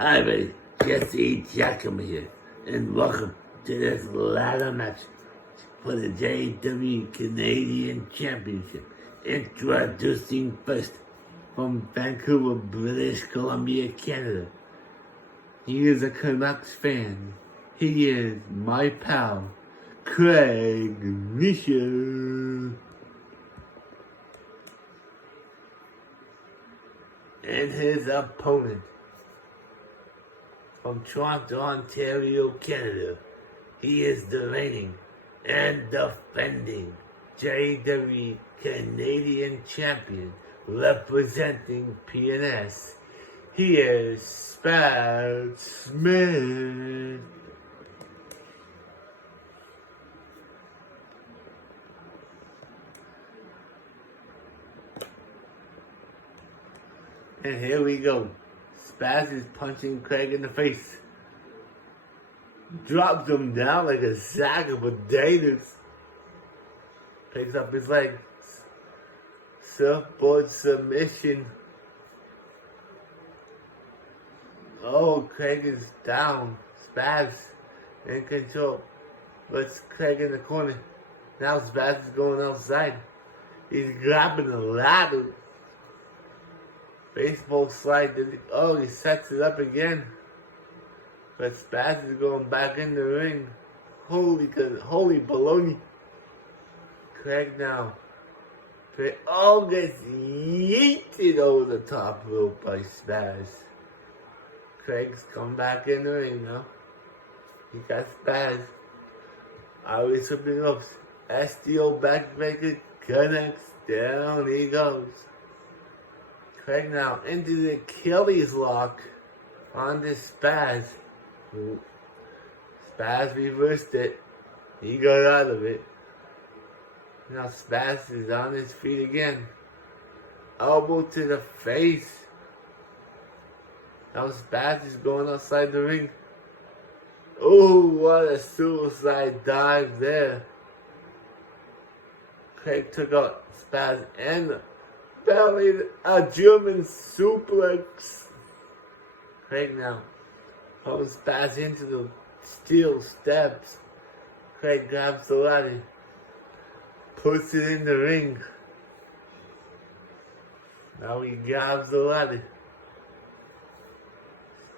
Hi, everybody. Jackhammer here, and welcome to this ladder match for the JWE Canadian Championship. Introducing first, from Vancouver, British Columbia, Canada. He is a Canucks fan. He is my pal, Craig Nesser. And his opponent, from Toronto, Ontario, Canada, he is the reigning and defending JWE Canadian Champion, representing PNS. He is Spaz Smith. And here we go. Spaz is punching Craig in the face. Drops him down like a sack of potatoes. Picks up his leg. Surfboard submission. Oh, Craig is down. Spaz in control. Puts Craig in the corner. Now Spaz is going outside. He's grabbing the ladder. Baseball slide. Oh, he sets it up again. But Spaz is going back in the ring. Holy baloney. Craig now. Oh, gets yeeted over the top rope by Spaz. Craig's come back in the ring now. He got Spaz. Always flipping ropes. STO backbreaker connects. Down he goes. Craig now into the Achilles lock on this Spaz. Spaz reversed it. He got out of it. Now Spaz is on his feet again. Elbow to the face. Now Spaz is going outside the ring. Oh, what a suicide dive there. Craig took out Spaz and bellied a German suplex. Craig now pulls Spaz into the steel steps. Craig grabs the ladder, puts it in the ring. Now he grabs the ladder.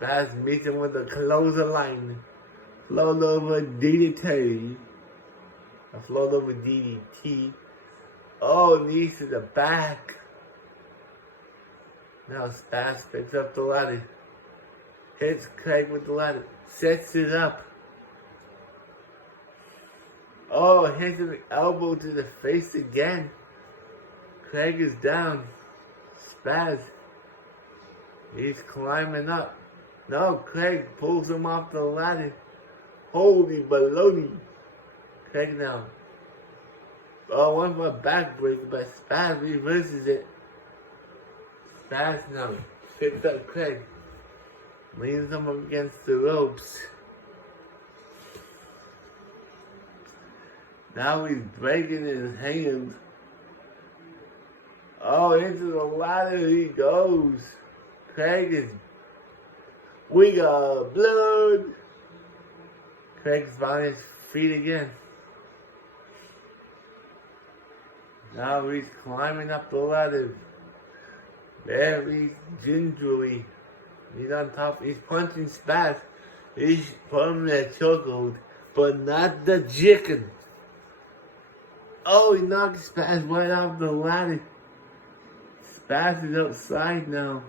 Spaz meets him with a clothesline. Float over DDT. A float over DDT. Oh, knees to the back. Now Spaz picks up the ladder. Hits Craig with the ladder. Sets it up. Oh, hits him an elbow to the face again. Craig is down. Spaz. He's climbing up. No, Craig pulls him off the ladder. Holy baloney. Craig now. Oh, one more backbreaker, but Spaz reverses it. Spaz now picked up Craig. Leans him up against the ropes. Now he's breaking his hands. Oh, into the ladder he goes. Craig is... We got blood. Craig's on his feet again. Now he's climbing up the ladder. Very gingerly. He's on top. He's punching Spaz. He's putting that chokehold, but not the chicken. Oh, he knocks Spaz right off the ladder. Spaz is outside now.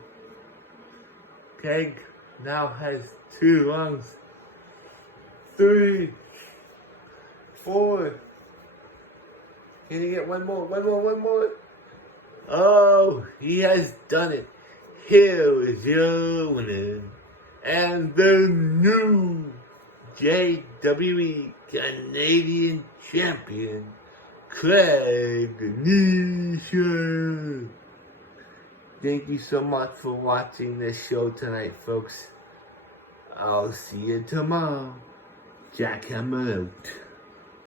Craig now has 2 rungs. 3, 4. Can he get one more? One more. Oh, he has done it. Here is your winner and the new JWE Canadian Champion, Craig Nesser. Thank you so much for watching this show tonight, folks. I'll see you tomorrow. Jackhammer out.